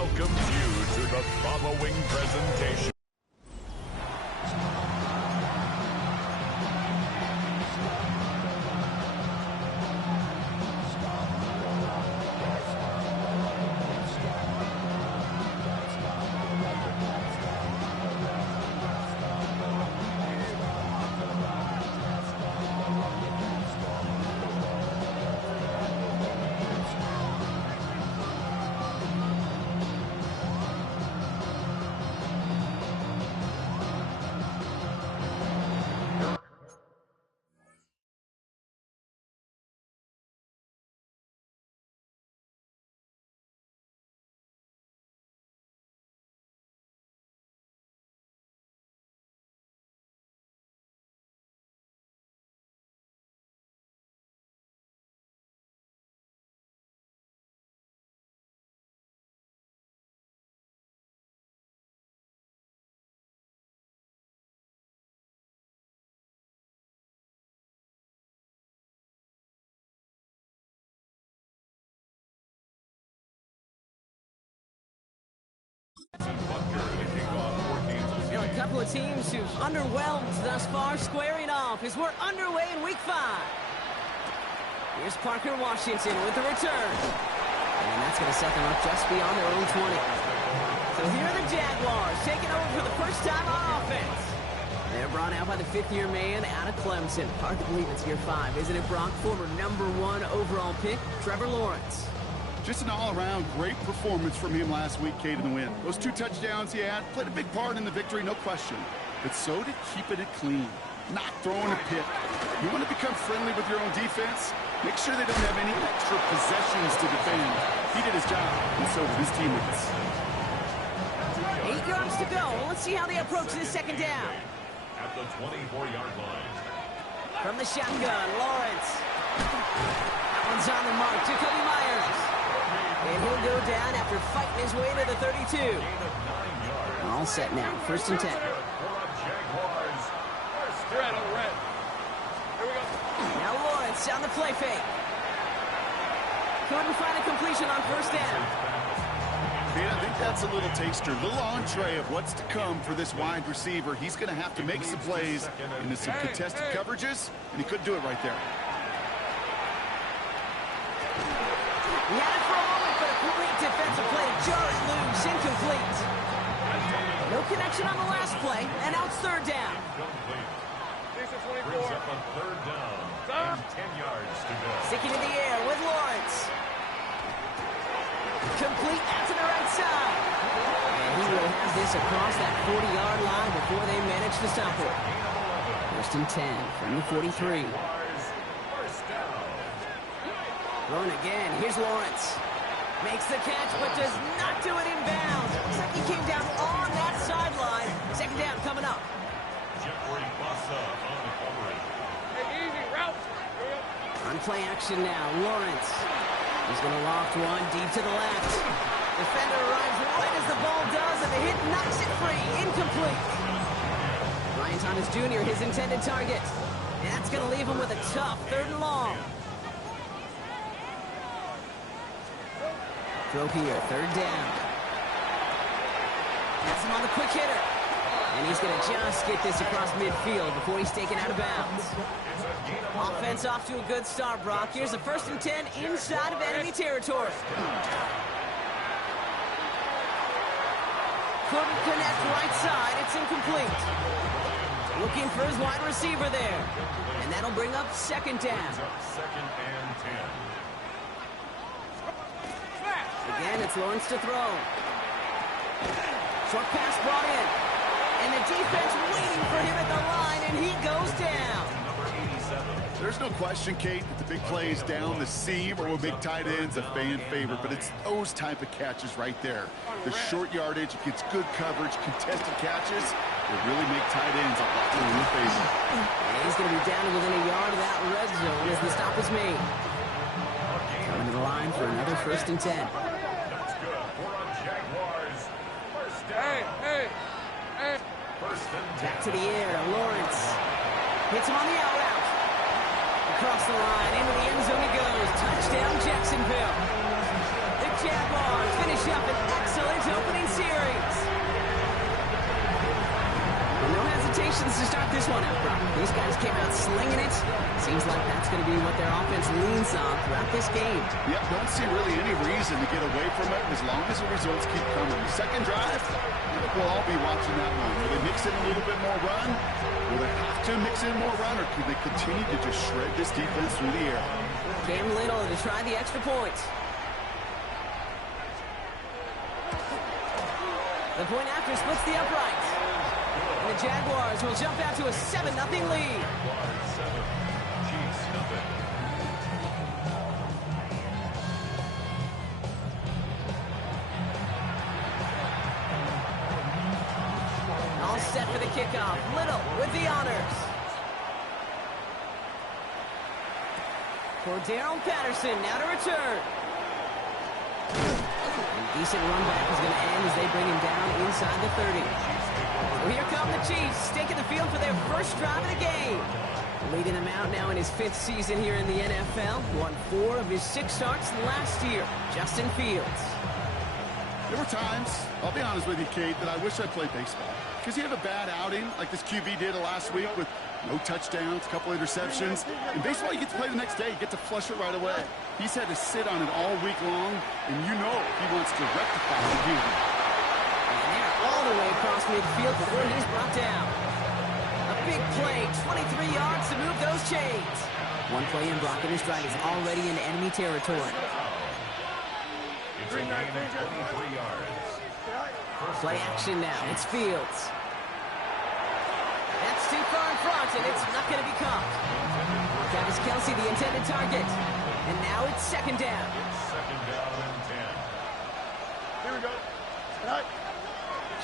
welcomes you to the following presentation. A couple of teams who've underwhelmed thus far squaring off as we're underway in week 5. Here's Parker Washington with the return. And that's going to set them up just beyond their own 20. So here are the Jaguars taking over for the first time on offense. They're brought out by the fifth-year man out of Clemson. Hard to believe it's year 5, isn't it, Brock? Former #1 overall pick, Trevor Lawrence. Just an all-around great performance from him last week, Kate, in the win. Those 2 touchdowns he had played a big part in the victory, no question. But so did keeping it clean, not throwing a pick. You want to become friendly with your own defense? Make sure they don't have any extra possessions to defend. He did his job, and so did his teammates. 8 yards to go. Let's see how they approach this second down. At the 24-yard line. From the shotgun, Lawrence. That one's on the mark. Jacoby Myers. And he'll go down after fighting his way to the 32. All set now. 1st and 10. Now Lawrence on the play fake. Couldn't find a completion on 1st down. I think that's a little taster, a little entree of what's to come for this wide receiver. He's going to have to make some plays into some contested coverages, and he couldn't do it right there. He had it for a moment, but a great defensive play to jar it loose, incomplete. No connection on the last play, and now it's 3rd down. Brings up on 3rd down, and 10 yards to go. Sticking in the air with Lawrence. Complete out to the right side. And he will have this across that 40-yard line before they manage to stop it. 1st and 10 from the 43. Throwing again. Here's Lawrence. Makes the catch, but does not do it in bounds. Looks like he came down on that sideline. 2nd down coming up. On play action now. Lawrence. He's going to loft one deep to the left. Defender arrives right as the ball does, and the hit knocks it free. Incomplete. Ryan Thomas Jr., his intended target. That's going to leave him with a tough 3rd and long. Throw here, 3rd down. That's him on the quick hitter. And he's going to just get this across midfield before he's taken out of bounds. Offense off to a good start, Brock. Here's the 1st and 10 inside of enemy territory. Couldn't connect right side. It's incomplete. Looking for his wide receiver there. And that'll bring up 2nd down. 2nd and 10. Again, it's Lawrence to throw. Short pass brought in. And the defense waiting for him at the line, and he goes down. There's no question, Kate, that the big plays down the seam or with big tight ends a fan favorite, but it's those type of catches right there. The short yardage, it gets good coverage, contested catches, they really make tight ends a lot more in your favor. And he's going to be down to within a yard of that red zone as the stop is made. Coming to the line for another 1st and 10. That's good for a Jaguars. 1st down. Hey. 1st and 10. Back to the air, Lawrence. Hits him on the out route. Across the line, into the end zone he goes. Touchdown, Jacksonville. The Jaguars finish up an excellent opening series. Well, no hesitations to start this one out, Brock. These guys came out slinging it. Seems like that's going to be what their offense leans on throughout this game. Yep, don't see really any reason to get away from it as long as the results keep coming. The second drive, I think we'll all be watching that one. Will they mix in a little bit more run? Will they have to mix in more run, or can they continue to just shred this defense through the air? Cam Little to try the extra point. The point after splits the upright. And the Jaguars will jump out to a 7-0 lead. All set for the kickoff. Little with the honors. For Darrell Patterson, now to return. A decent run back is going to end as they bring him down inside the 30. So here come the Chiefs, taking the field for their first drive of the game. Leading them out now in his 5th season here in the NFL. Won 4 of his 6 starts last year. Justin Fields. There were times, I'll be honest with you, Kate, that I wish I played baseball. Because you have a bad outing, like this QB did last week with no touchdowns, a couple interceptions. In baseball, you get to play the next day. You get to flush it right away. He's had to sit on it all week long, and you know he wants to rectify it again. And they're all the way across midfield before he's brought down. A big play, 23 yards to move those chains. One play in Brock, and his drive is already in enemy territory. It's a gain of 23 yards. Play action now. It's Fields. That's too far in front, and it's not going to be caught. Travis Kelce, the intended target. And now it's 2nd down. It's 2nd down and 10. Here we go.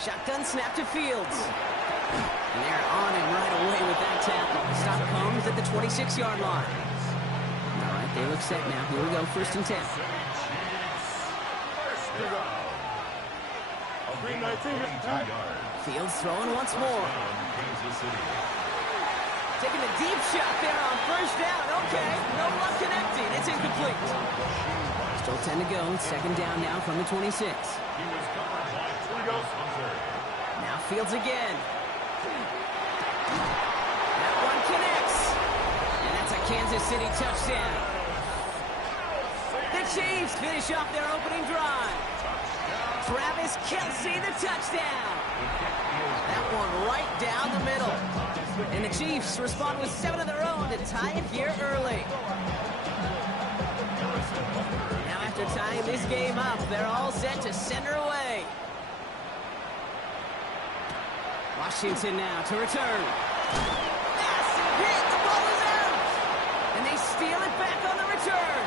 Shotgun snap to Fields. And they're on him right away with that tackle. The stop comes at the 26-yard line. All right, they look set now. Here we go, 1st and 10. Fields throwing once more. Taking a deep shot there on 1st down. Okay, no luck connecting. It's incomplete. Still 10 to go. 2nd down now from the 26. Now Fields again. That one connects. And that's a Kansas City touchdown. The Chiefs finish off their opening drive. Travis Kelce, the touchdown. That one right down the middle. And the Chiefs respond with 7 of their own to tie it here early. Now after tying this game up, they're all set to send her away. Washington now to return. Massive hit, the ball is out. And they steal it back on the return.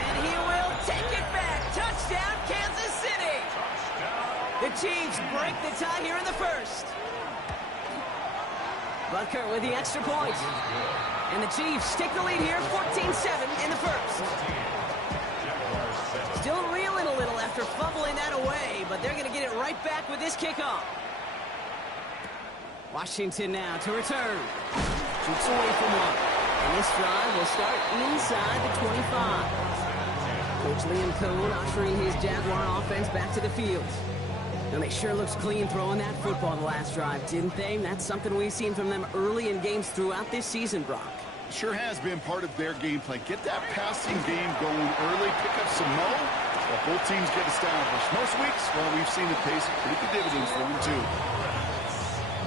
And he will take it back. Touchdown, Kansas City. The Chiefs break the tie here in the 1st. Butker with the extra point. And the Chiefs take the lead here, 14-7 in the 1st. Still reeling a little after fumbling that away, but they're going to get it right back with this kickoff. Washington now to return. Shoots away from one. And this drive will start inside the 25. Coach Liam Cohn ushering his Jaguar offense back to the field. And they sure looks clean throwing that football the last drive, didn't they? That's something we've seen from them early in games throughout this season, Brock. Sure has been part of their game plan. Get that passing game going early, pick up some mo, while both teams get established. Most weeks, well, we've seen it pay some pretty good dividends for them, too.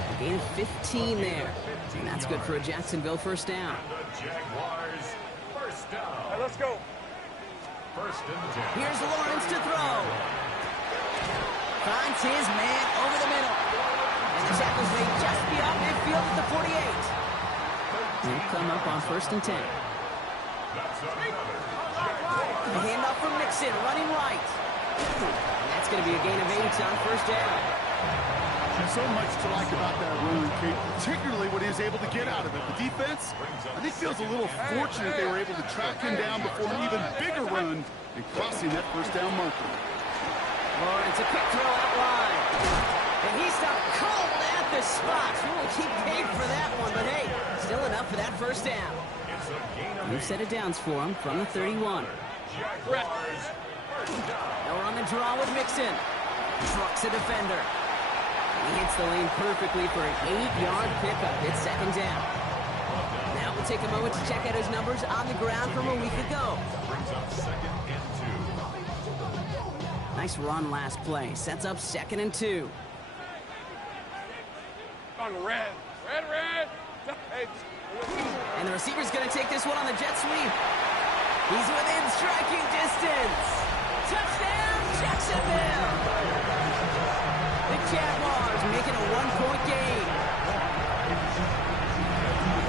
A gain of 15 there. And that's good for a Jacksonville 1st down. The Jaguars, 1st down. Right, let's go. 1st and 10. Here's Lawrence to throw. Finds his man over the middle. And the tackles may just be off midfield at the 48. He'll come up on 1st and 10. The handoff from Mixon, running right. And that's going to be a gain of 8 on 1st down. So much to like about that run, Kate, particularly what he was able to get out of it. The defense, I think, feels a little fortunate they were able to track him down before an even bigger run and crossing that 1st down marker. Lawrence, a quick throw out wide. And he stopped cold at the spot. We will keep paid for that one, but hey, still enough for that 1st down. New set of downs for him from the 31. Jaguars, 1st down. Now we're on the draw with Mixon. Trucks a defender. He hits the lane perfectly for an 8-yard pickup. It's second down. Now we'll take a moment to check out his numbers on the ground from a week ago. Brings up 2nd and 2. Nice run last play. Sets up 2nd and 2. On red. Red. Hey. And the receiver's going to take this one on the jet sweep. He's within striking distance. Touchdown, Jacksonville. The Jaguars making a 1-point game.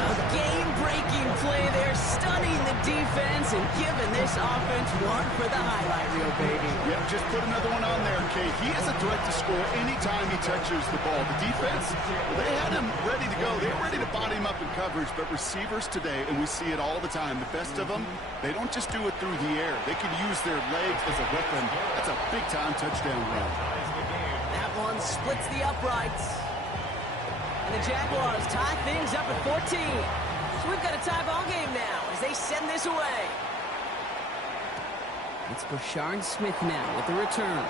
A game-breaking play there, stunning the defense and giving this offense one for the highlight reel, baby. Yeah, just put another one on there, Kate. He has a threat to score anytime he touches the ball. The defense, they had him ready to go. They were ready to body him up in coverage, but receivers today, and we see it all the time, the best of them, they don't just do it through the air. They can use their legs as a weapon. That's a big-time touchdown run. That one splits the uprights. And the Jaguars tie things up at 14. So we've got a tie ball game now as they send this away. It's Brashard Smith now with the return.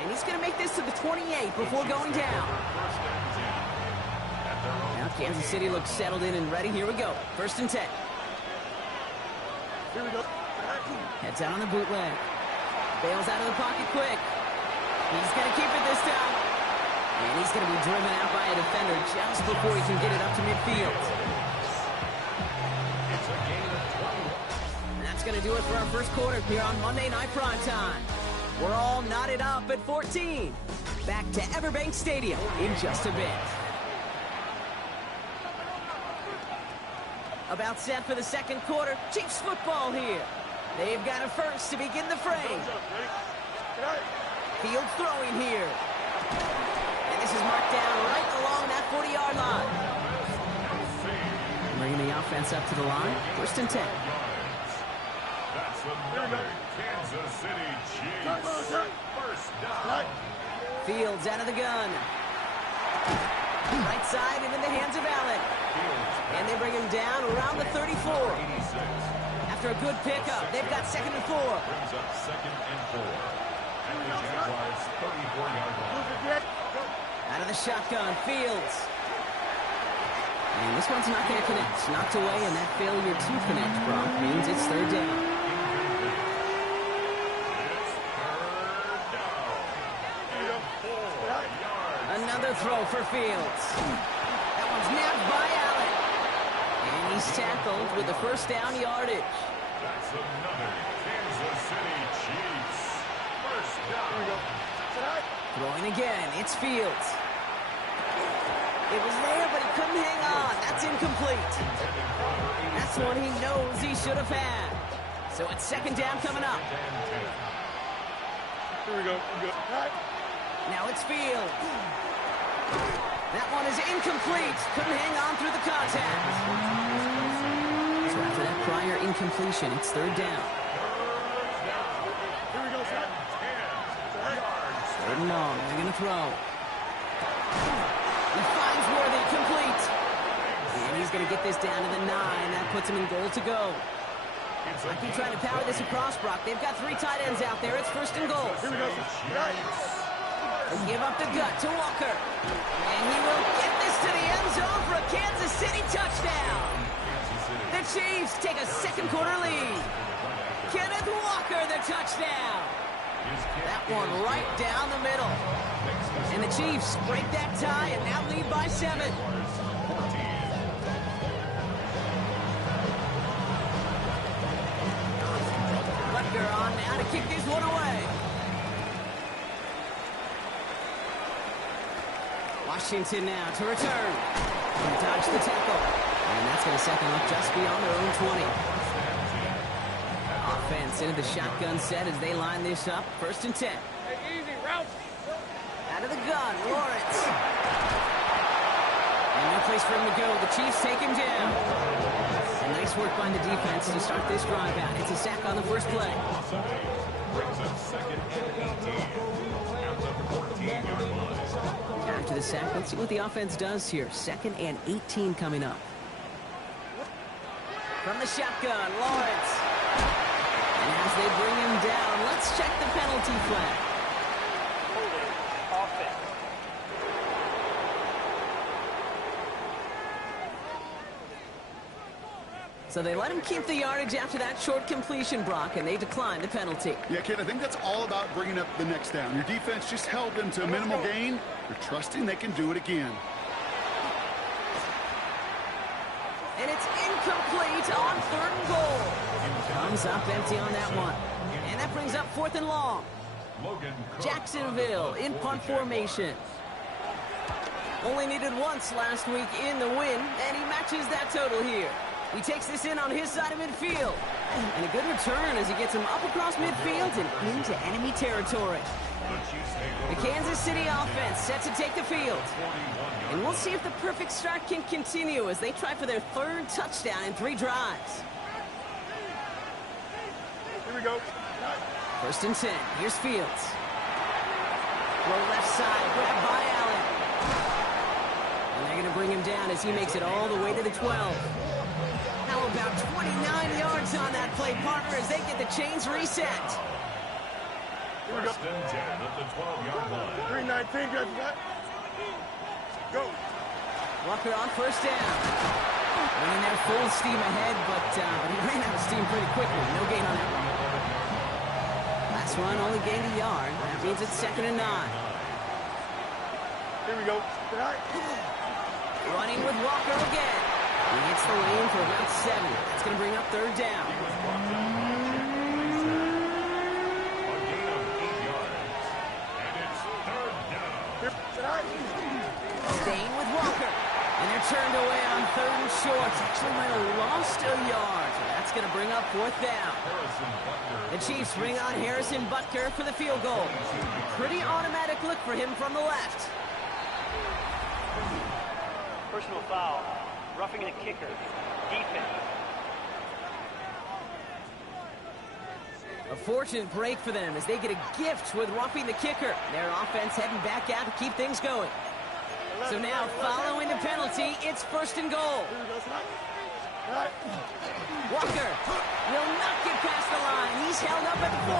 And he's going to make this to the 28 before going down. Now Kansas City looks settled in and ready. Here we go. 1st and 10. Here we go. Heads out on the bootleg. Bails out of the pocket quick. He's going to keep it this time. And he's going to be driven out by a defender just before he can get it up to midfield. It's a gain of 21. And that's going to do it for our first quarter here on Monday Night Primetime. We're all knotted up at 14. Back to Everbank Stadium in just a bit. About set for the second quarter. Chiefs football here. They've got a first to begin the frame. Field throwing here. And this is marked down right along that 40-yard line. Bringing the offense up to the line. 1st and 10. That's another Kansas City Chiefs. First down. Fields out of the gun. Right side and in the hands of Allen. And they bring him down around the 34. After a good pickup, they've got 2nd and 4. Brings up 2nd and 4. At the Jaguars' 34-yard line. Out of the shotgun, Fields. And this one's not going to connect. Knocked away, and that failure to connect, Brock, means it's 3rd down. Another throw for Fields. That one's nabbed by Allen. And he's tackled with the 1st down yardage. That's another Kansas City Chiefs. First down. Throwing again, it's Fields. It was there, but he couldn't hang on. That's incomplete. That's one he knows he should have had. So it's 2nd down coming up. Here we go. Now it's Fields. That one is incomplete. Couldn't hang on through the contact. So after that prior incompletion, it's 3rd down. Here we go, son. 3rd and long. They're going to throw. He finds Worthy, complete. And he's going to get this down to the 9. That puts him in goal to go. I keep trying to power this across, Brock. They've got 3 tight ends out there. It's 1st and goal. Here we go, son. They give up the gut to Walker. And he will get this to the end zone for a Kansas City touchdown. The Chiefs take a second quarter lead. Kenneth Walker, the touchdown. That one right down the middle. And the Chiefs break that tie and now lead by 7. Butker on now to kick this one away. Washington now to return. And dodge the tackle. And that's going to set them up just beyond their own 20. Offense into the shotgun set as they line this up. 1st and 10. Hey, easy, route. Out of the gun, Lawrence. And no place for him to go. The Chiefs take him down. And nice work by the defense to start this drive out. It's a sack on the first play. Brings up 2nd and 18. At the 14-yard line. After the sack, let's see what the offense does here. 2nd and 18 coming up. From the shotgun, Lawrence. And as they bring him down. Let's check the penalty flag. Holding offense. So they let him keep the yardage after that short completion, Brock, and they declined the penalty. Yeah, kid, I think that's all about bringing up the next down. Your defense just held them to a minimal gain. You're trusting they can do it again. And it's incomplete on 3rd and goal. Comes up empty on that one. And that brings up 4th and long. Jacksonville in punt formation. Only needed once last week in the win, and he matches that total here. He takes this in on his side of midfield. And a good return as he gets him up across midfield and into enemy territory. The Kansas City offense set to take the field. And we'll see if the perfect start can continue as they try for their 3rd touchdown in 3 drives. Here we go. 1st and 10. Here's Fields. Low left side, grabbed by Allen. And they're going to bring him down as he makes it all the way to the 12. How about 29 yards on that play, partner, as they get the chains reset. Here we go. 1st and 10 at the 12-yard line. 319, guys. Go. Walker on 1st down. Running there full steam ahead, but he ran out of steam pretty quickly. No gain on that one. Last one only gained a yard. That means it's 2nd and 9. Here we go. Running with Walker again. He hits the lane for about 7. That's going to bring up 3rd down. A gain of 8 yards. And it's 3rd down. Staying with Walker. And they're turned away on 3rd and short. Actually might have lost a yard. So that's going to bring up 4th down. The Chiefs bring on Harrison Butker for the field goal. Pretty automatic look for him from the left. Personal foul. Roughing the kicker. Defense. A fortunate break for them as they get a gift with roughing the kicker. Their offense heading back out to keep things going. So now, following the penalty, it's 1st and goal. Walker will not get past the line. He's held up at 4.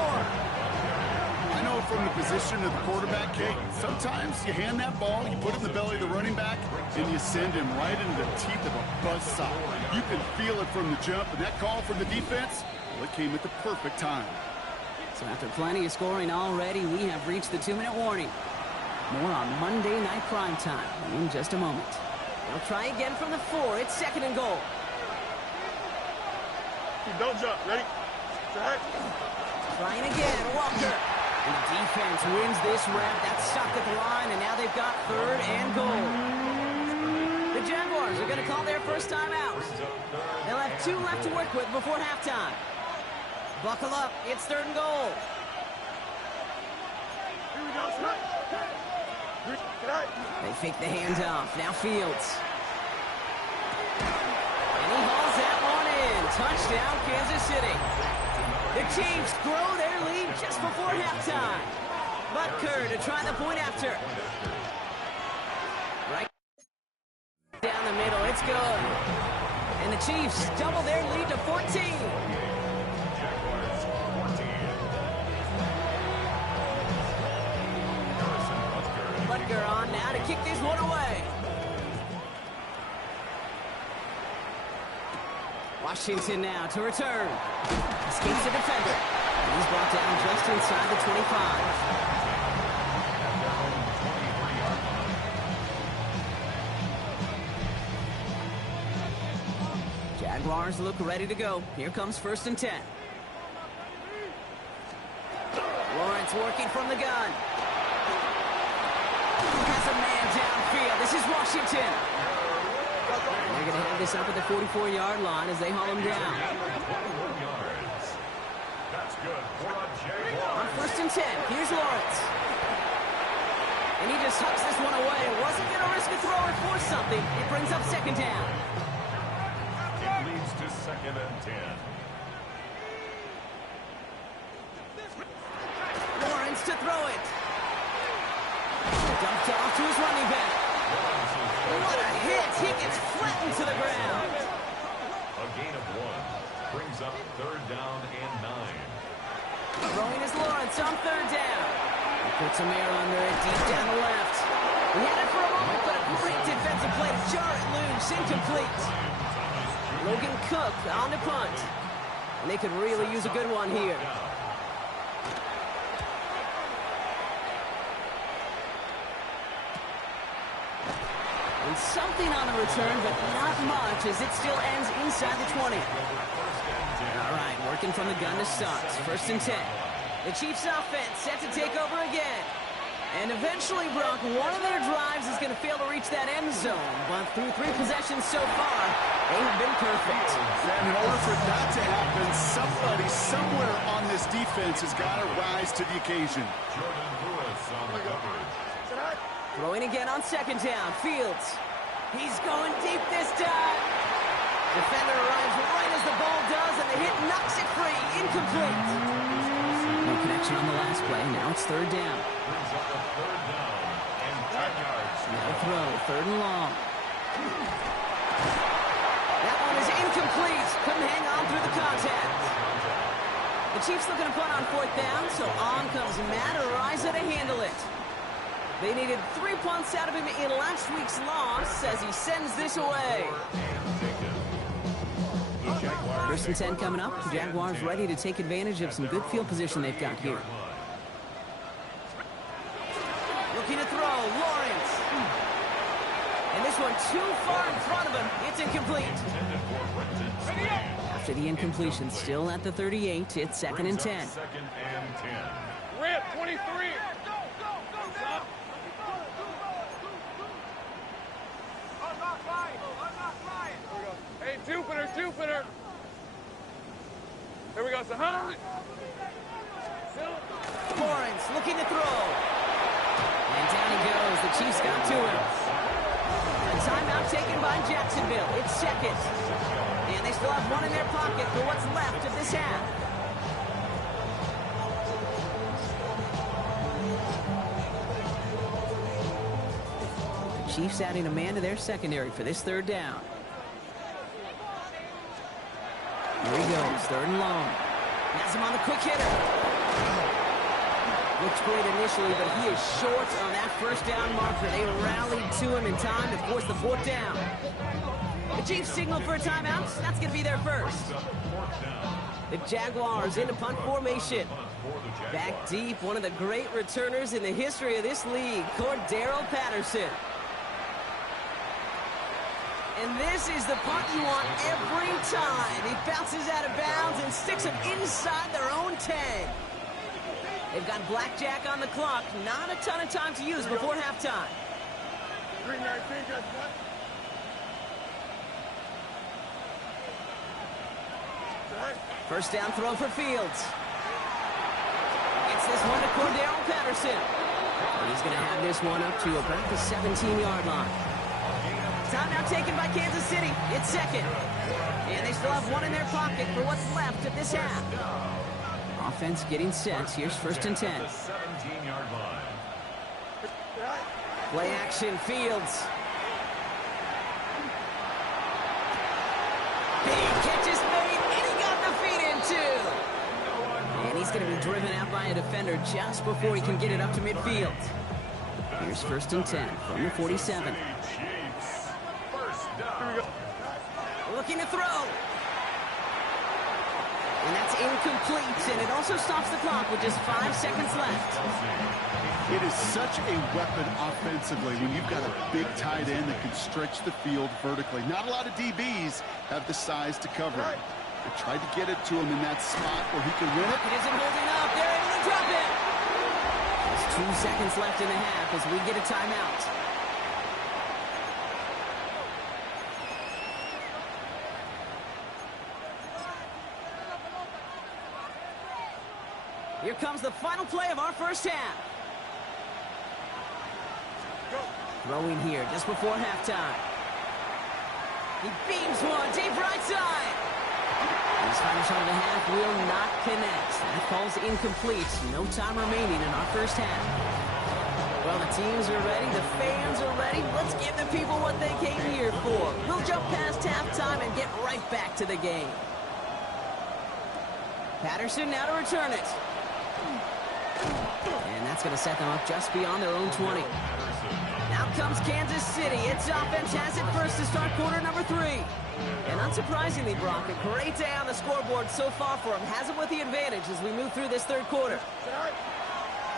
I know from the position of the quarterback, Kate, sometimes you hand that ball, you put it in the belly of the running back, and you send him right into the teeth of a buzzsaw. You can feel it from the jump, and that call from the defense, well, it came at the perfect time. So after plenty of scoring already, we have reached the 2-minute warning. More on Monday Night Prime Time in just a moment. They'll try again from the 4. It's 2nd and goal. Don't jump. Ready? Trying again, Walker. And the defense wins this rep. That's stopped at the line, and now they've got 3rd and goal. The Jaguars are going to call their first time out. They'll have 2 left to work with before halftime. Buckle up. It's 3rd and goal. Here we go. They fake the handoff. Now Fields. And he hauls that one in. Touchdown, Kansas City. The Chiefs grow their lead just before halftime. Butker to try the point after. Right down the middle. It's good. And the Chiefs double their lead to 14. Butker on now to kick this one away. Washington now to return. Escapes the defender. And he's brought down just inside the 25. Jaguars look ready to go. Here comes 1st and 10. Lawrence working from the gun. Has a man downfield. This is Washington. And they're going to have this up at the 44-yard line as they haul him down. That's good for a Jaguar. On 1st and 10, here's Lawrence. And he just hucks this one away. Wasn't going to risk a throw or force something. It brings up 2nd down. It leads to 2nd and 10. Lawrence to throw it. Dumped off to his running back. What a hit. He gets flattened to the ground. A gain of 1 brings up 3rd down and 9. Throwing is Lawrence on third down. He puts some air under it, deep down the left. He had it for a moment, but a great defensive play to jar it loose. Incomplete. Logan Cook on the punt. And they could really use a good one here. And something on the return, but not much, as it still ends inside the 20. All right, working from the gun to start. First and 10. The Chiefs offense set to take over again. And eventually, Brock, one of their drives is going to fail to reach that end zone. But through 3 possessions so far, they have been perfect. And in order for that to happen, somebody somewhere on this defense has got to rise to the occasion. Jordan Lewis on the coverage. Throwing again on second down. Fields. He's going deep this time. Defender arrives right as the ball does, and the hit knocks it free. Incomplete. No connection on the last play. Now it's third down. Brings up a third down and 10 yards. Now throw. Third and long. That one is incomplete. Couldn't hang on through the contact. The Chiefs looking to punt on fourth down, so on comes Matt Araiza to handle it. They needed 3 punts out of him in last week's loss as he sends this away. First and 10 coming up. The Jaguars ready to take advantage of some good field position they've got here. Looking to throw, Lawrence. And this one too far in front of him. It's incomplete. After the incompletion, still at the 38, it's second and 10. Second and 10. Rip, 23. Hey, Jupiter. Here we go, so Lawrence looking to throw. And down he goes. The Chiefs got to him. A timeout taken by Jacksonville. It's second. And they still have one in their pocket for what's left of this half. The Chiefs adding a man to their secondary for this third down. Here he goes, third and long. Has him on the quick hitter. Looks great initially, but he is short on that first down marker. They rallied to him in time to force the fourth down. The Chiefs signal for a timeout. That's going to be their first. The Jaguars into punt formation. Back deep, one of the great returners in the history of this league, Cordero Patterson. And this is the punt you want every time. He bounces out of bounds and sticks them inside their own 10. They've got blackjack on the clock. Not a ton of time to use before halftime. First down throw for Fields. Gets this one to Cordero Patterson. And he's going to have this one up to about the 17-yard line. Timeout taken by Kansas City. It's second. And they still have one in their pocket for what's left of this half. Offense getting set. Here's first and 10. 17-yard line. Play action, Fields. Big catch is made, and he got the feet in too. And he's going to be driven out by a defender just before he can get it up to midfield. Here's first and 10 from the 47. Looking to throw. And that's incomplete, and it also stops the clock with just 5 seconds left. It is such a weapon offensively when you've got a big tight end that can stretch the field vertically. Not a lot of DBs have the size to cover him. They tried to get it to him in that spot where he could win it. It isn't holding up. They're able to drop it. There's 2 seconds left in the half as we get a timeout. Here comes the final play of our first half. Throwing here just before halftime. He beams one deep right side. His final shot of the half will not connect. That falls incomplete. No time remaining in our first half. Well, the teams are ready. The fans are ready. Let's give the people what they came here for. We'll jump past halftime and get right back to the game. Patterson now to return it. And that's going to set them up just beyond their own 20. Now comes Kansas City. Its offense has it first to start quarter number 3. And unsurprisingly, Brock, a great day on the scoreboard so far for him. Has it with the advantage as we move through this third quarter.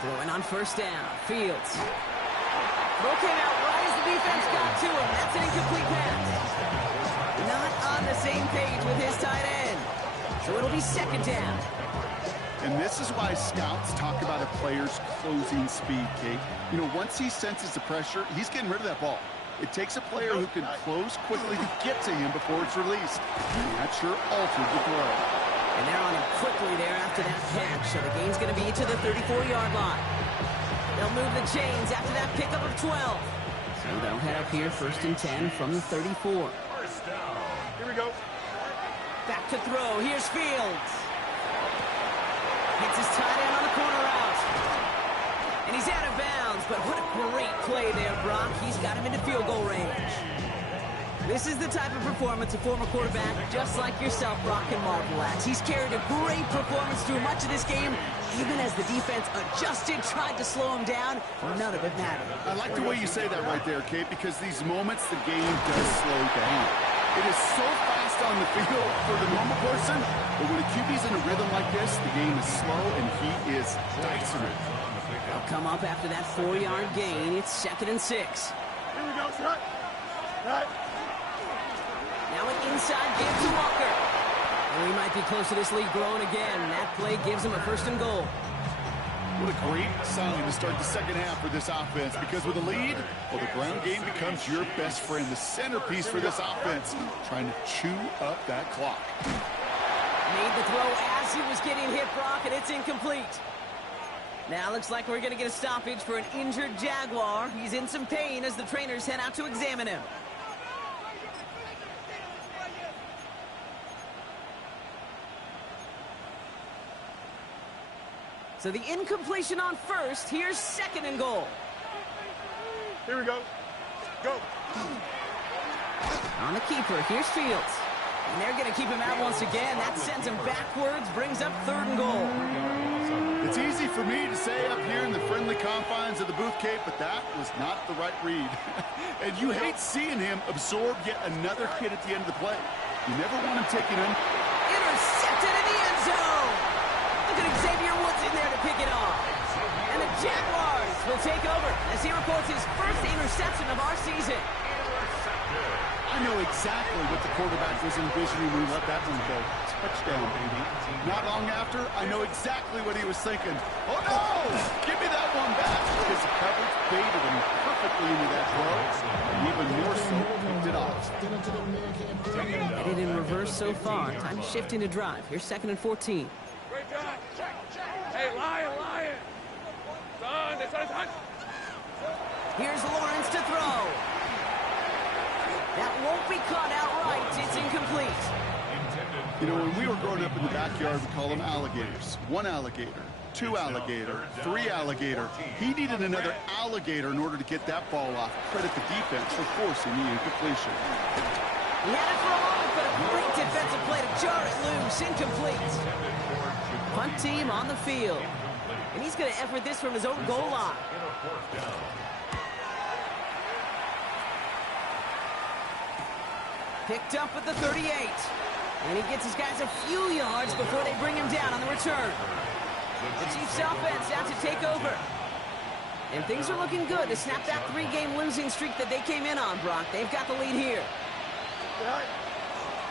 Throwing on first down. Fields. Throw came out right as the defense got to him. That's an incomplete pass. Not on the same page with his tight end. So it'll be second down. And this is why scouts talk about a player's closing speed, Kate. You know, once he senses the pressure, he's getting rid of that ball. It takes a player who can close quickly to get to him before it's released. And that sure altered the throw. And they're on him quickly there after that catch. So the gain's going to be to the 34-yard line. They'll move the chains after that pickup of 12. So they'll head up here first and 10 from the 34. First down. Here we go. Back to throw. Here's Fields. Gets his tight end on the corner out. And he's out of bounds, but what a great play there, Brock. He's got him into field goal range. This is the type of performance a former quarterback, just like yourself, Brock, can marvel at. He's carried a great performance through much of this game, even as the defense adjusted, tried to slow him down. None of it mattered. I like the way you say that right there, Kate, because these moments the game does slow down. It is so fast on the field for the normal person, but when a QB's in a rhythm like this, the game is slow and he is dicing it. They'll come up after that 4-yard gain. It's second and 6. Here we go. Shot. Shot. Now an inside give to Walker. And we might be close to this lead growing again. That play gives him a first and goal. What a great sign to start the second half for this offense, because with a lead, well, the ground game becomes your best friend, the centerpiece for this offense, trying to chew up that clock. Made the throw as he was getting hit, Brock, and it's incomplete. Now looks like we're going to get a stoppage for an injured Jaguar. He's in some pain as the trainers head out to examine him. So the incompletion on first. Here's second and goal. Here we go. Go. On the keeper, here's Fields. And they're going to keep him out once again. That sends him backwards, brings up third and goal. It's easy for me to say up here in the friendly confines of the booth, Kate, but that was not the right read. And you hate seeing him absorb yet another hit at the end of the play. You never want him taking him. Intercepted in the end zone. Look at Xavier Woods in there to pick it off. And the Jaguars will take over as he reports his first interception of our season. I know exactly what the quarterback was envisioning when he let that one go. Touchdown, baby. Not long after, I know exactly what he was thinking. Oh, no! Give me that one back! Because the coverage baited him perfectly into that throw, and even more so, picked it off. Headed in reverse so far. Time to shift into drive. Here's second and 14. Great job. Hey, Lion. Son. Here's Lawrence to throw. That won't be caught outright. It's incomplete. You know, when we were growing up in the backyard, we call them alligators. One alligator, two alligator, three alligator. He needed another alligator in order to get that ball off. Credit the defense for forcing the incompletion. He had it for a moment, but a great defensive play to jar it loose. Incomplete. Punt team on the field. And he's going to effort this from his own goal line. Picked up at the 38. And he gets his guys a few yards before they bring him down on the return. The Chiefs offense out to take over. And things are looking good to snap that 3-game losing streak that they came in on, Brock. They've got the lead here.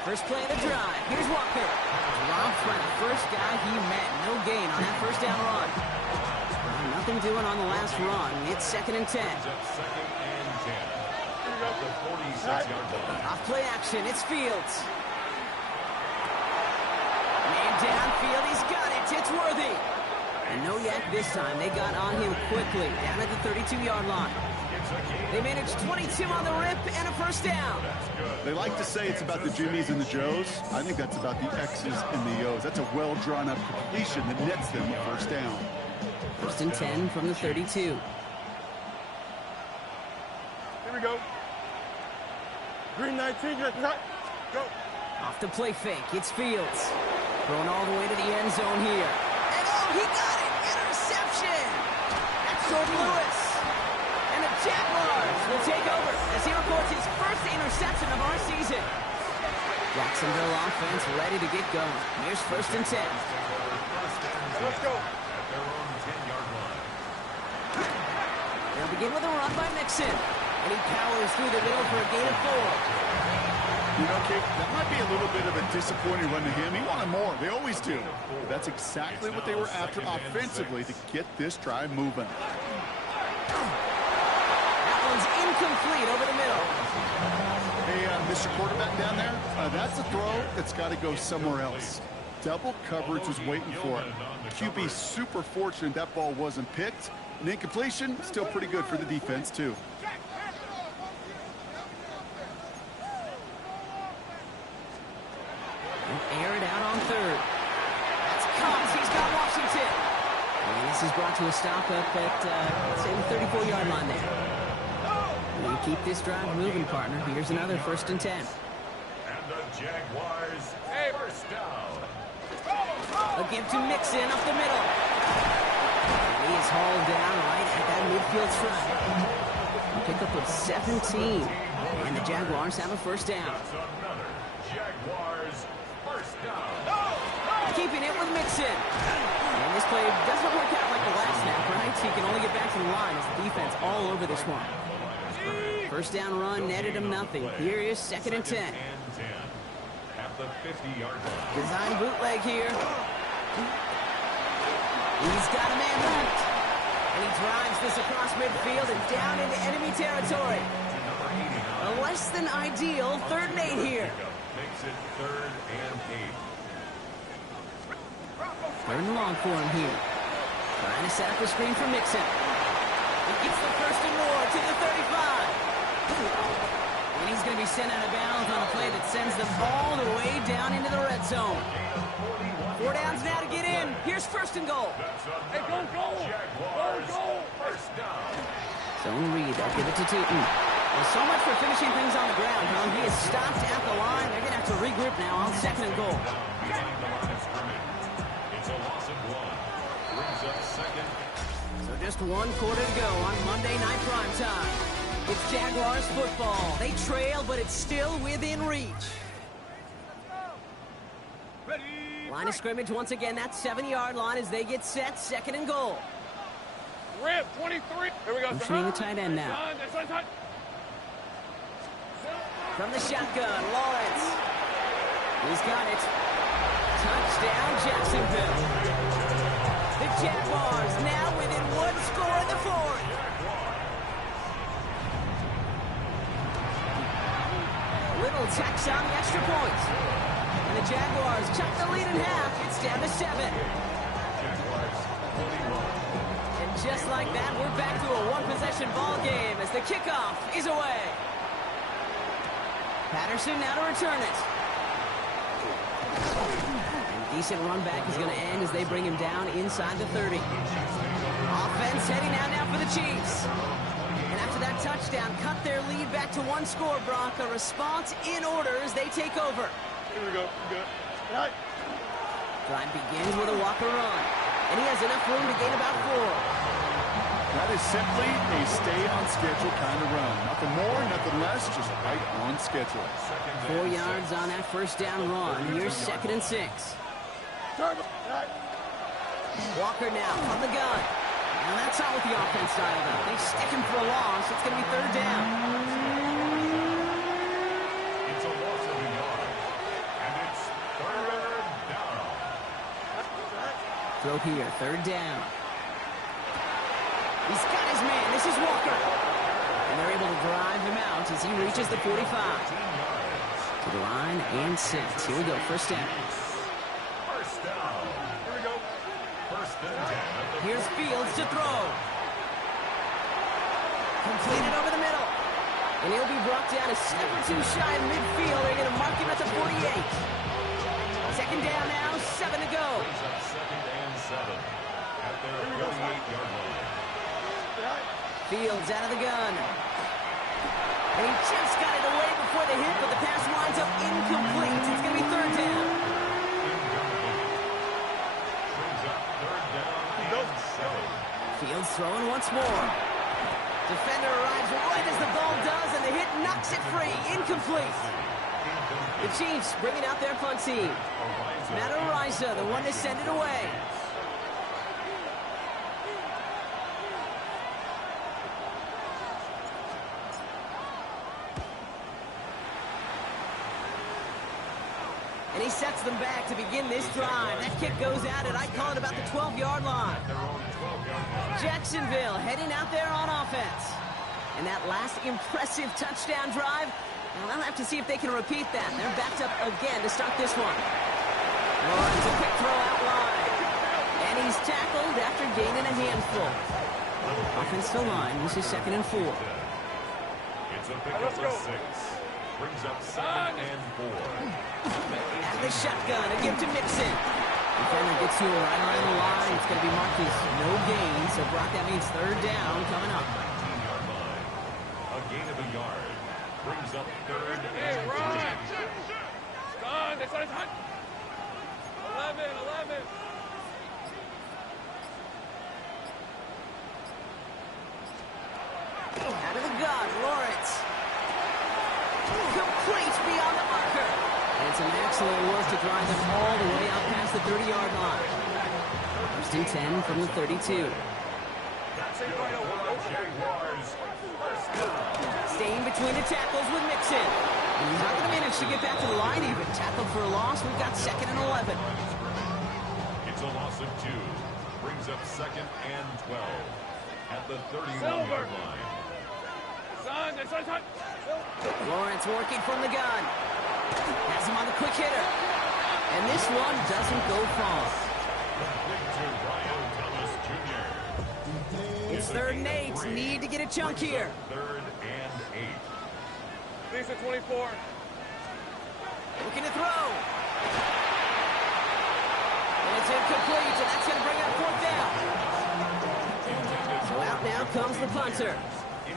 First play of the drive. Here's Walker. Dropped by the first guy he met. No gain on that first down run. Nothing doing on the last run. It's second and 10. Off play action. It's Fields. Man downfield. He's got it. It's Worthy. And no yak this time. They got on him quickly. Down at the 32-yard line. They managed 22 on the rip and a first down. They like to say it's about the Jimmies and the Joes. I think that's about the X's and the O's. That's a well-drawn-up completion that nets them a first down. First and 10 from the 32. Here we go. Green 19, go. Off the play fake, it's Fields. Thrown all the way to the end zone here. And oh, he got it! Jordan Lewis. And the Jaguars will take over as he records his first interception of our season. Jacksonville offense ready to get going. Here's 1st and 10. Let's go. At their own 10-yard line. They'll begin with a run by Mixon. And he powers through the middle for a gain of 4. You know, Kate, that might be a little bit of a disappointing run to him. He wanted more. They always do. That's exactly what they were after offensively to get this drive moving. That one's incomplete over the middle. Hey, Mr. Quarterback down there, that's a throw that's got to go somewhere else. Double coverage was waiting for it. QB super fortunate that ball wasn't picked. And incompletion, still pretty good for the defense, too. Air it out on 3rd. That's Cox. He's got Washington. And this is brought to a stop up at, say, the 34-yard line there. We keep this drive moving, partner. Here's another 1st and 10. And the Jaguars, first down. A give to Mixon up the middle. And he is hauled down right at that midfield stripe. A pickup of 17. And the Jaguars have a 1st down. That's another Jaguars first down. Keeping it with Mixon. And this play doesn't work out like the last snap, right? So he can only get back to the line as the defense all over this one. 1st down run netted him nothing. Here is 2nd and 10. At the 50-yard line. Design bootleg here. He's got a man left. And he drives this across midfield and down into enemy territory. A less than ideal 3rd and 8 here. Makes it 3rd and 8. 3rd and long for him here. Trying to set up a screen for Mixon. He gets the 1st and more to the 35. And he's going to be sent out of bounds on a play that sends them all the way down into the red zone. 4 downs now to get in. Here's 1st and goal. Hey, go, go. Jaguars, Go, go. first down. Zone read. They'll give it to Tootin. Well, so much for finishing things on the ground, huh? He is stopped at the line. They're going to have to regroup now on 2nd and goal. Behind the line of scrimmage. It's a loss of 1. Brings up 2nd. So just 1 quarter to go on Monday Night Primetime. It's Jaguars football. They trail, but it's still within reach. Line of scrimmage once again. That 7-yard line as they get set. 2nd and goal. Rip, 23. Here we go. Motioning the tight end now. From the shotgun, Lawrence. He's got it. Touchdown, Jacksonville. The Jaguars now within 1 score in the 4th. Little tax on the extra point. And the Jaguars cut the lead in half. It's down to 7. And just like that, we're back to a 1-possession ball game as the kickoff is away. Patterson now to return it. And decent run back is going to end as they bring him down inside the 30. Offense heading out now for the Chiefs. And after that touchdown, cut their lead back to 1 score, Brock. A response in order as they take over. Here we go. Good. Right. Drive begins with a Walker run. And he has enough room to gain about 4. That is simply a stay-on-schedule kind of run. Nothing more, nothing less, just right on schedule. 4 yards on that 1st down run. Here's 2nd and 6. Walker now from the gun. And that's not what the offense dialed up. They stick him for a loss. It's going to be 3rd down. It's a loss of a yard. And it's 3rd down. Throw here, 3rd down. He's got his man. This is Walker. And they're able to drive him out as he reaches the 45. To the line and sits. Here we go, 1st down. First down. Here we go. 1st and 10. Here's Fields to throw. Completed over the middle. And he'll be brought down a step or 2 shy of midfield. They're going to mark him at the 48. 2nd down now, 7 to go. Brings up 2nd and 7. At their 48-yard line. Fields out of the gun. And he just got it away before the hit, but the pass winds up incomplete. It's going to be 3rd down. Brings up 3rd down and 7. Fields throwing once more. Defender arrives right as the ball does, and the hit knocks it free. Incomplete. The Chiefs bringing out their punt team. Matt Ariza, the one to send it away. And he sets them back to begin this drive. That kick goes out at, I'd call it about the 12-yard line. Jacksonville heading out there on offense. And that last impressive touchdown drive, well, I'll have to see if they can repeat that. They're backed up again to start this one. Lawrence, a quick throw out wide. And he's tackled after gaining a handful. Offensive line, this is 2nd and 4. It's a pickup of 6. Brings up 2nd and 4. Out of the shotgun, a give to Mixon. Defender gets to right around the line. It's going to be marked as no gain. So, Brock, that means 3rd down coming up. 19-yard line. A gain of a yard. Brings up 3rd Hey, and 3. Ron! Done! That's what it's hot! 11. Out of the gun, Lawrence. Complete beyond the marker. And some excellent work to drive them all the way out past the 30-yard line. 1st and 10 from the 32. Staying between the tackles with Mixon. And he's not going to manage to get back to the line even. Tackled for a loss. We've got 2nd and 11. It's a loss of 2. Brings up 2nd and 12. At the 31-yard line. Son, that's what it's hot! Lawrence working from the gun. Has him on the quick hitter. And this one doesn't go far. Complete to Ryan Thomas Jr. It's 3rd and 8. Need to get a chunk here. 3rd and 8. Lisa 24. Looking to throw. And it's incomplete, and that's going to bring up 4th down. So out now comes the punter.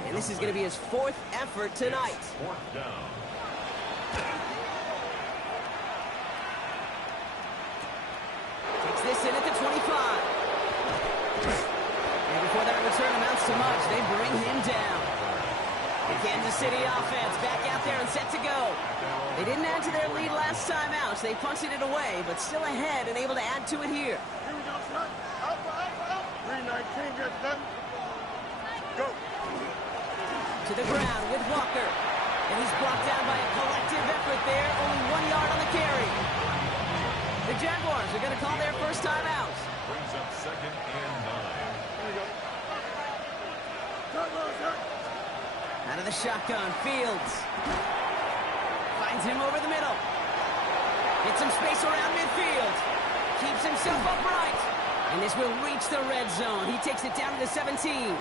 And this is going to be his 4th effort tonight. 4th down. Takes this in at the 25. And before that return amounts to much, they bring him down. The Kansas City offense back out there and set to go. They didn't add to their lead last time out, so they punted it away, but still ahead and able to add to it here. Here we go, son. Up. 319, good, son. Go. To the ground with Walker. And he's brought down by a collective effort there. Only 1 yard on the carry. The Jaguars are going to call their first time out. Brings up 2nd and 9. Here we go. Out of the shotgun, Fields. Finds him over the middle. Gets some space around midfield. Keeps himself upright. And this will reach the red zone. He takes it down to the 17.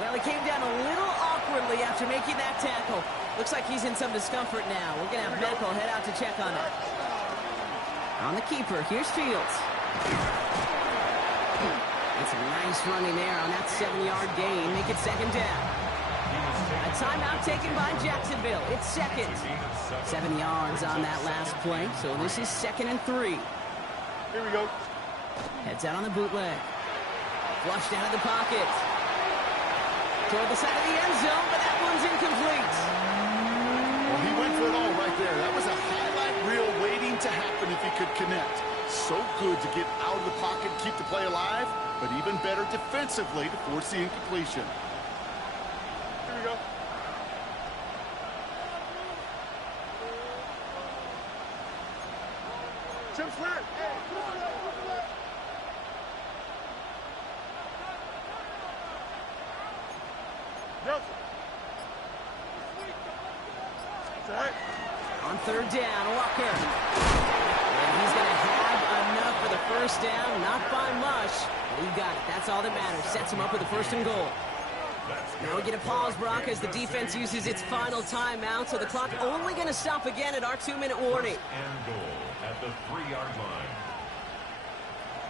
Well, he came down a little awkwardly after making that tackle. Looks like he's in some discomfort now. We're going to have medical head out to check on it. On the keeper, here's Fields. It's a nice running there on that 7-yard gain. Make it 2nd down. A timeout taken by Jacksonville. It's 2nd. 7 yards on that last play, so this is 2nd and 3. Here we go. Heads out on the bootleg. Flushed out of the pocket. Toward the side of the end zone, but that one's incomplete. Well, he went for it all right there. That was a highlight reel waiting to happen if he could connect. So good to get out of the pocket, keep the play alive, but even better defensively to force the incompletion. Here we go. Chip clear. Nelson. Set. On 3rd down, Walker. And he's going to have enough for the first down. Not by much, but he got it. That's all that matters. Sets him up with a 1st and goal. Now we get a pause, Brock, as the defense uses its final timeout, so the clock only going to stop again at our 2-minute warning. And goal at the 3-yard line.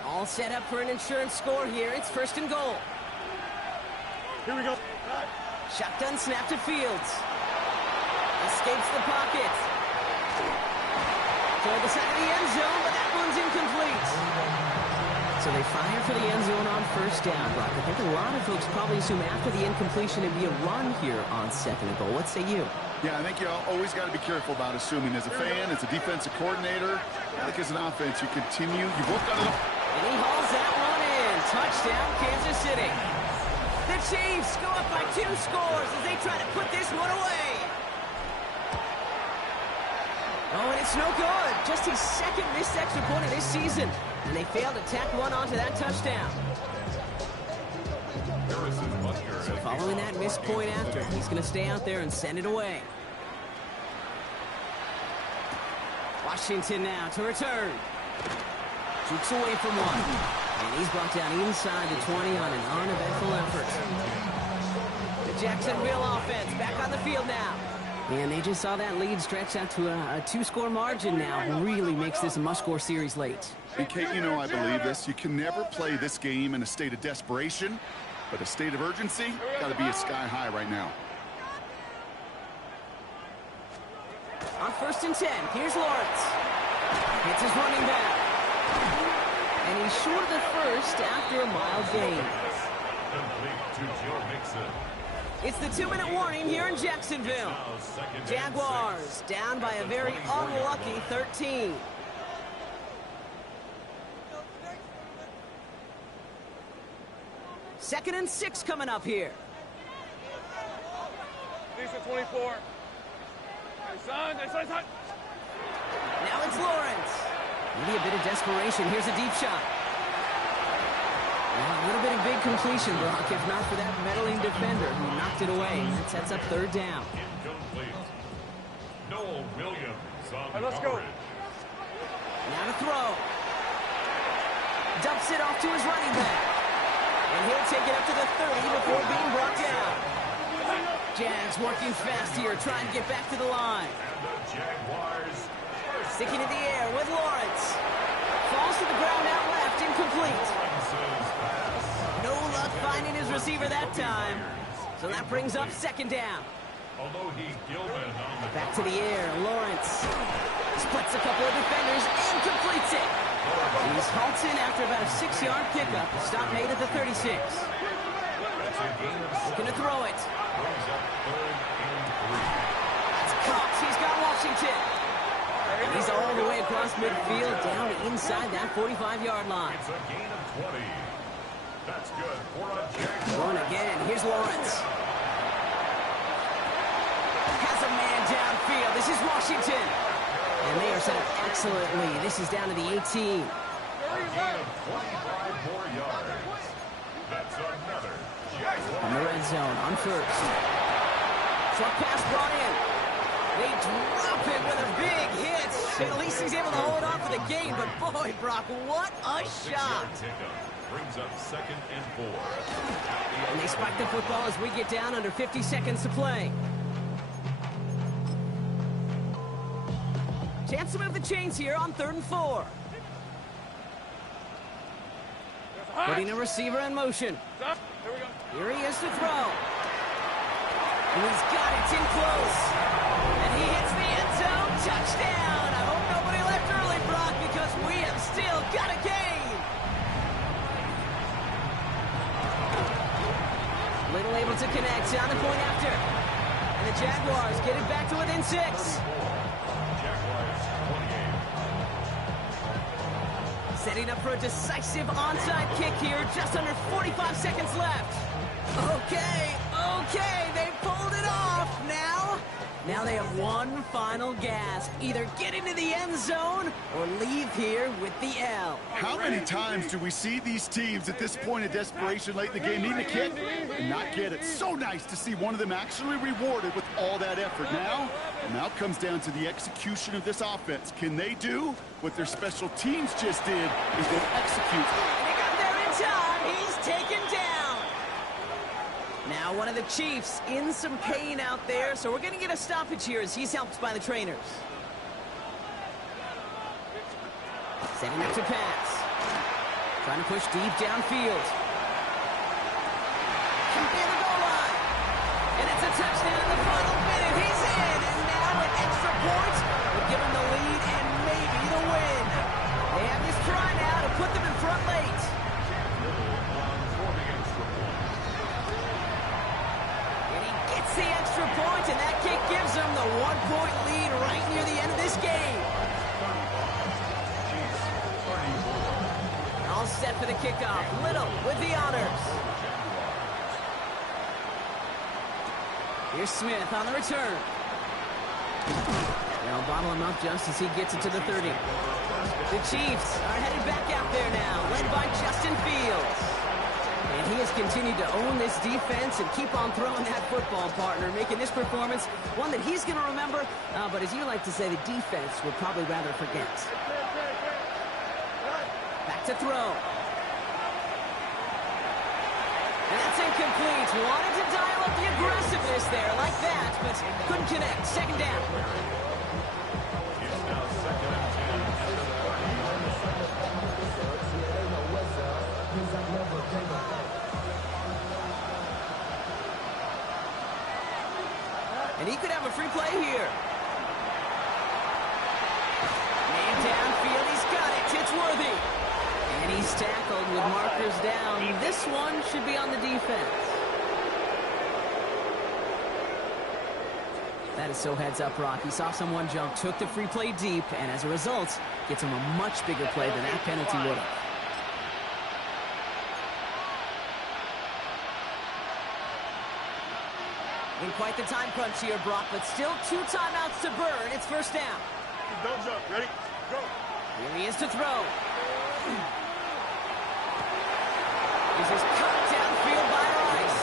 All set up for an insurance score here. It's 1st and goal. Here we go. Shotgun snap to Fields. Escapes the pocket. Toward the side of the end zone, but that one's incomplete. So So they fire for the end zone on first down, Brock. I think a lot of folks probably assume after the incompletion it'd be a run here on second and goal. What say you? Yeah, I think you always got to be careful about assuming. As a fan, as a defensive coordinator, I think as an offense, you continue. You work on it. And he hauls that one in. Touchdown, Kansas City. The Chiefs go up by 2 scores as they try to put this one away. Oh, and it's no good. Just his second missed extra point of this season. And they failed to tack one onto that touchdown. So following that missed point after, he's going to stay out there and send it away. Washington now to return. Jukes away from one. And he's brought down inside the 20 on an uneventful effort. The Jacksonville offense back on the field now. And they just saw that lead stretch out to a 2-score margin now. Really makes this a must-score series late. And Kate, you know I believe this. You can never play this game in a state of desperation, but a state of urgency got to be sky high right now. On 1st and 10, here's Lawrence. Hits his running back. And he's short of the first after a mild gain. Complete to Joe Mixon. It's the 2-minute warning here in Jacksonville. Jaguars down by a very unlucky 13. Second and 6 coming up here. Decent 24. Son. Now it's Lawrence. Maybe a bit of desperation. Here's a deep shot. Well, a little bit of big completion, Brock, if not for that meddling defender who knocked it away. That sets up 3rd down. Incomplete. Noel Williams on the let's go. coverage. Now to throw. Dumps it off to his running back. And he'll take it up to the 30 before being brought down. Jags working fast here, trying to get back to the line. And the Jaguars Sticking in the air with Lawrence. Falls to the ground out left, incomplete. No luck finding his receiver that time. So that brings up 2nd down. Although he Gilman on the Back to the air, Lawrence. Splits a couple of defenders and completes it. He's halted after about a 6-yard pickup. Stop made at the 36. Gonna throw it. brings up 3rd and 3. That's Cox. He's got Washington. And he's all the way across midfield, down inside that 45-yard line. It's a gain of 20. That's good for a Jaguar. Going again. Here's Lawrence. Has a man downfield. This is Washington. And they are set up excellently. This is down to the 18. A gain of 25 more yards. That's another Jaguar. On the red zone, on 1st. Short pass brought in. They drop it with a big hit. At least he's able to hold on for the gain. But boy, Brock, what a shot. Brings up 2nd and 4. And they spike the football as we get down under 50 seconds to play. Chance to move the chains here on 3rd and 4. Putting a receiver in motion. Here he is to throw. And he's got it in close. And he hits the end zone. Touchdown. I hope nobody left early, Brock, because we have still got a game. Little able to connect on the point after. And the Jaguars get it back to within 6. Jaguars 28. Setting up for a decisive onside kick here. Just under 45 seconds left. Okay, they pulled it off. Now they have one final gasp. Either get into the end zone or leave here with the L. How many times do we see these teams at this point of desperation late in the game needing a kick and not get it? So nice to see one of them actually rewarded with all that effort. Now it comes down to the execution of this offense. Can they do what their special teams just did is go execute? They got there in time. He's taken down. Now one of the Chiefs in some pain out there, so we're going to get a stoppage here as he's helped by the trainers. Setting up to pass. Trying to push deep downfield. Could be at the goal line. And it's a touchdown in the final minute. He's in, and now an extra point will give him the lead and maybe the win. They have this try now to put them in front late. a 1-point lead right near the end of this game. All set for the kickoff. Little with the honors. Here's Smith on the return. They'll bottle him up just as he gets it to the 30. The Chiefs are headed back out there now, led by Justin Fields. And he has continued to own this defense and keep on throwing that football, partner, making this performance one that he's going to remember. But as you like to say, the defense would probably rather forget. Back to throw. And that's incomplete. Wanted to dial up the aggressiveness there like that, but couldn't connect. Second down. It's now second and 10 at the 30. And he could have a free play here. Man downfield, he's got it. It's Worthy. And he's tackled with markers down. This one should be on the defense. That is so heads up, Rock. He saw someone jump, took the free play deep, and as a result, gets him a much bigger play than that penalty would have. In quite the time crunch here, Brock, but still 2 timeouts to burn. It's first down. Don't jump. Ready? Go. Here he is to throw. This is cut downfield by Rice.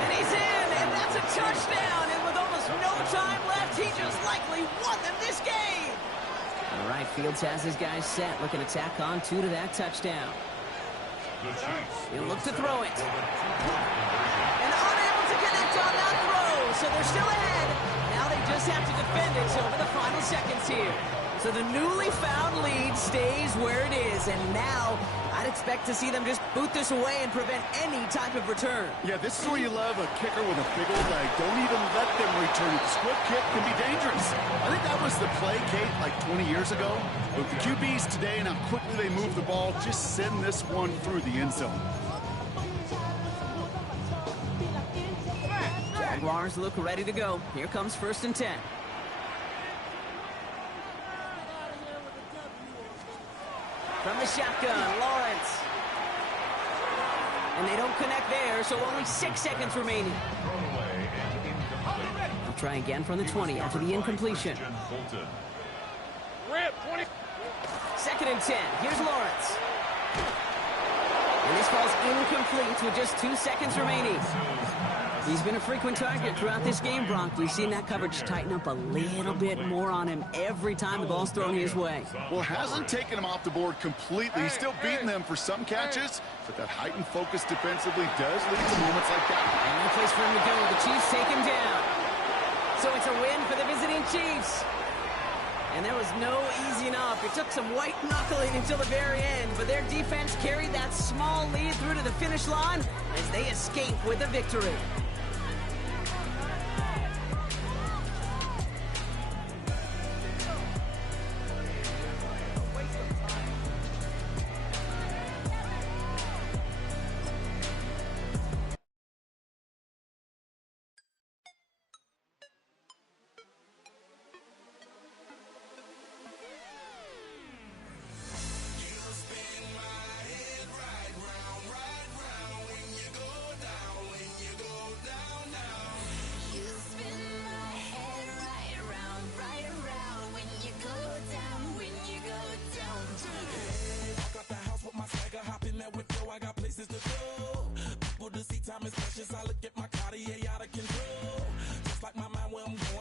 And he's in, and that's a touchdown. And with almost no time left, he just likely won them this game. All right, Fields has his guys set, looking to tack on 2 to that touchdown. He'll look to throw it. And unable to connect on that throw, so they're still ahead. Now they just have to defend it over the final seconds here. So the newly found lead stays where it is, and now I'd expect to see them just boot this away and prevent any type of return. Yeah, this is where you love a kicker with a big old leg. Don't even let them return it. The squib kick can be dangerous. I think that was the play, Kate, like 20 years ago. But the QBs today and how quickly they move the ball, just send this one through the end zone. Jaguars look ready to go. Here comes first and 10. From the shotgun, Lawrence. And they don't connect there, so only 6 seconds remaining. They'll try again from the 20 after the incompletion. Second and 10. Here's Lawrence. And this falls incomplete with just 2 seconds remaining. He's been a frequent target throughout this game, Brock. We've seen that coverage tighten up a little bit more on him every time the ball's thrown his way. Well, hasn't taken him off the board completely. He's still beating them for some catches, but that heightened focus defensively does lead to moments like that. And no place for him to go. The Chiefs take him down. So it's a win for the visiting Chiefs. And there was no easing up. It took some white knuckling until the very end, but their defense carried that small lead through to the finish line as they escape with a victory.